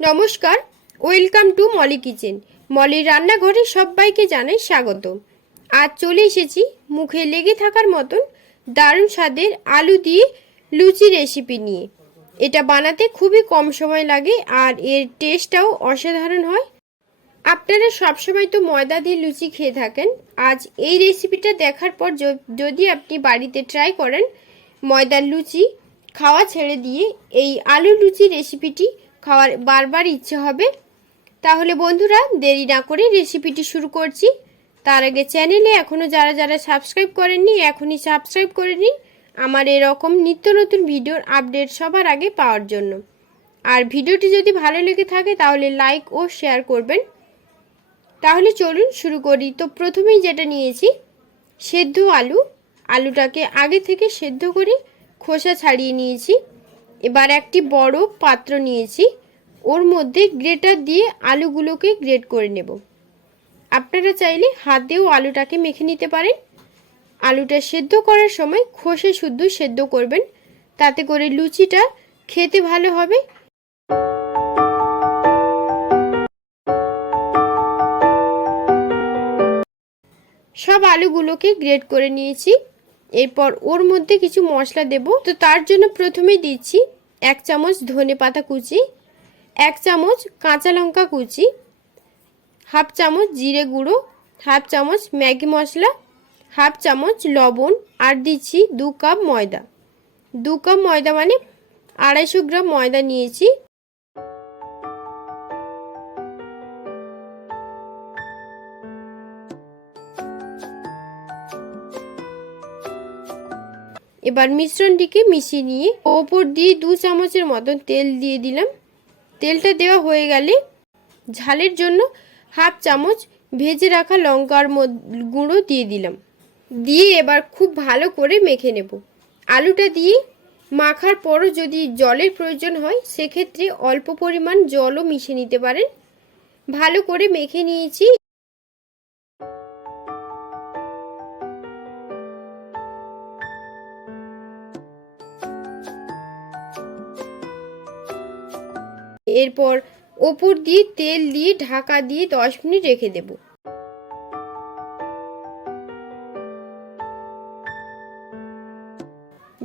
নমস্কার, welcome to Moli kitchen. মলির রান্নাঘরে সবাইকে জানাই স্বাগত। আজ চলে এসেছি মুখে লেগে থাকার মতন দারুণ স্বাদের আলু দিয়ে লুচি রেসিপি নিয়ে। এটা বানাতে খুবই কম সময় লাগে আর এর টেস্টটাও অসাধারণ হয়। আপনারা সবসময় তো ময়দা দিয়ে লুচি খেয়ে থাকেন। আজ এই রেসিপিটা দেখার পর যদি আপনি বাড়িতে ট্রাই করেন ময়দার লুচি খাওয়া ছেড়ে দিয়ে এই আলু লুচি রেসিপিটি খাওয়ার বারবার ইচ্ছে হবে। তাহলে বন্ধুরা দেরি না করে রেসিপিটি শুরু করছি। তার আগে চ্যানেলে এখনও যারা সাবস্ক্রাইব করেননি এখনই সাবস্ক্রাইব করে নিন আমার এরকম নিত্য নতুন ভিডিওর আপডেট সবার আগে পাওয়ার জন্য। আর ভিডিওটি যদি ভালো লেগে থাকে তাহলে লাইক ও শেয়ার করবেন। তাহলে চলুন শুরু করি। তো প্রথমেই যেটা নিয়েছি সেদ্ধ আলুটাকে আগে থেকে সেদ্ধ করে খোসা ছাড়িয়ে নিয়েছি। এবার একটি বড় পাত্র নিয়েছি, ওর মধ্যে গ্রেটার দিয়ে আলুগুলোকে গ্রেট করে নেব। আপনারা চাইলে হাত দিয়েও আলুটাকে মেখে নিতে পারেন। আলুটা সেদ্ধ করার সময় খোসা শুদ্ধ সেদ্ধ করবেন, তাতে করে লুচিটা খেতে ভালো হবে। সব আলুগুলোকে গ্রেট করে নিয়েছি। এরপর ওর মধ্যে কিছু মশলা দেব। তো তার জন্য প্রথমে দিচ্ছি 1 চামচ ধনেপাতা কুচি, 1 চামচ কাঁচা লঙ্কা কুচি, হাফ চামচ জিরে গুঁড়ো, হাফ চামচ ম্যাগি মশলা, হাফ চামচ লবণ, আর দিচ্ছি 2 কাপ ময়দা। 2 কাপ ময়দা মানে 250 গ্রাম ময়দা নিয়েছি। এবার মিশ্রণটিকে মিশিয়ে নিয়ে ওপর দিয়ে 2 চামচের মতন তেল দিয়ে দিলাম। তেলটা দেওয়া হয়ে গেলে ঝালের জন্য হাফ চামচ ভেজে রাখা লঙ্কার গুঁড়ো দিয়ে দিলাম। দিয়ে এবার খুব ভালো করে মেখে নেব। আলুটা দিয়ে মাখার পরও যদি জলের প্রয়োজন হয় সেক্ষেত্রে অল্প পরিমাণ জলও মিশিয়ে নিতে পারেন। ভালো করে মেখে নিয়েছি। এরপর ওপর দিয়ে তেল দিয়ে ঢাকা দিয়ে 10 মিনিট রেখে দেব।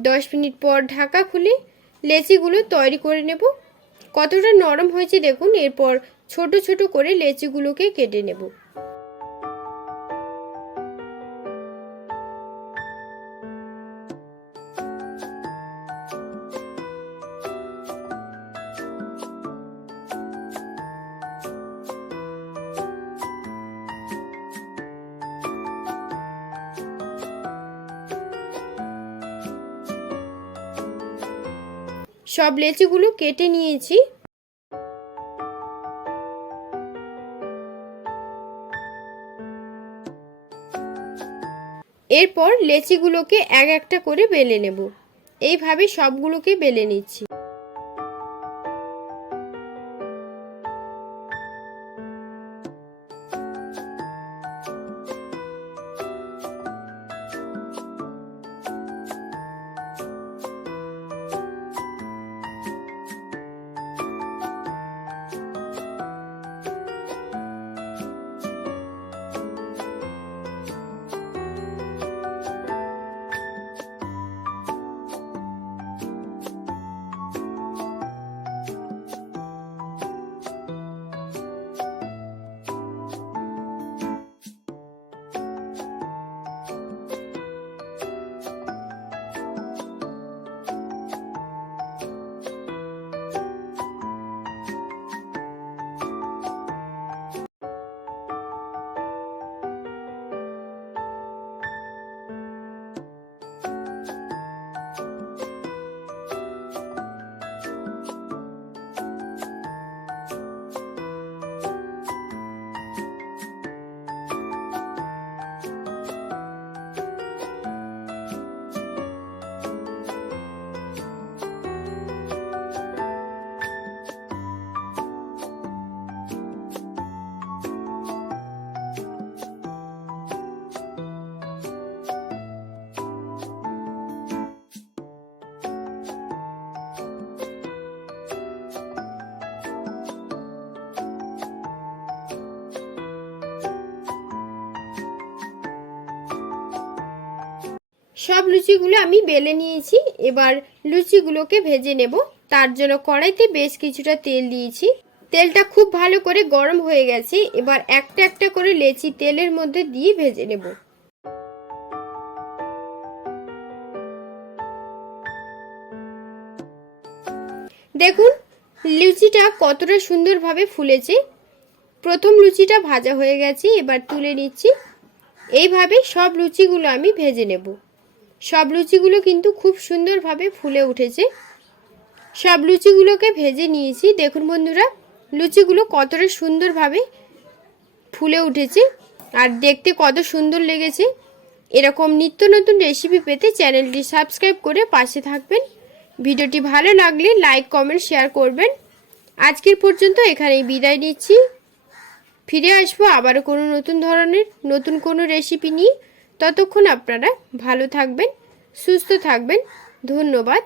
10 মিনিট পর ঢাকা খুলে লেচিগুলো তৈরি করে নেব। কতটা নরম হয়েছে দেখুন। এরপর ছোট ছোট করে লেচিগুলোকে কেটে নেব। সব লেচিগুলো কেটে নিয়েছি। এরপর লেচিগুলোকে এক একটা করে বেলে নেব। এইভাবে সবগুলোকে বেলে নিচ্ছি। সব লুচিগুলো আমি বেলে নিয়েছি। এবার লুচিগুলোকে ভেজে নেব। তার জন্য কড়াইতে বেশ কিছুটা তেল দিয়েছি। তেলটা খুব ভালো করে গরম হয়ে গেছে। এবার একটা একটা করে লেচি তেলের মধ্যে দিয়ে ভেজে নেব। দেখুন লুচিটা কতটা সুন্দরভাবে ফুলেছে। প্রথম লুচিটা ভাজা হয়ে গেছে, এবার তুলে নিচ্ছি। এইভাবে সব লুচিগুলো আমি ভেজে নেব। সব লুচিগুলো কিন্তু খুব সুন্দরভাবে ফুলে উঠেছে। সব লুচিগুলোকে ভেজে নিয়েছি। দেখুন বন্ধুরা, লুচিগুলো কতটা সুন্দরভাবে ফুলে উঠেছে আর দেখতে কত সুন্দর লেগেছে। এরকম নিত্য নতুন রেসিপি পেতে চ্যানেলটি সাবস্ক্রাইব করে পাশে থাকবেন। ভিডিওটি ভালো লাগলে লাইক কমেন্ট শেয়ার করবেন। আজকের পর্যন্ত এখানেই বিদায় নিচ্ছি। ফিরে আসবো আবারও কোনো নতুন ধরনের নতুন কোনো রেসিপি নিয়ে। ততক্ষণ আপনারা ভালো থাকবেন, সুস্থ থাকবেন। ধন্যবাদ।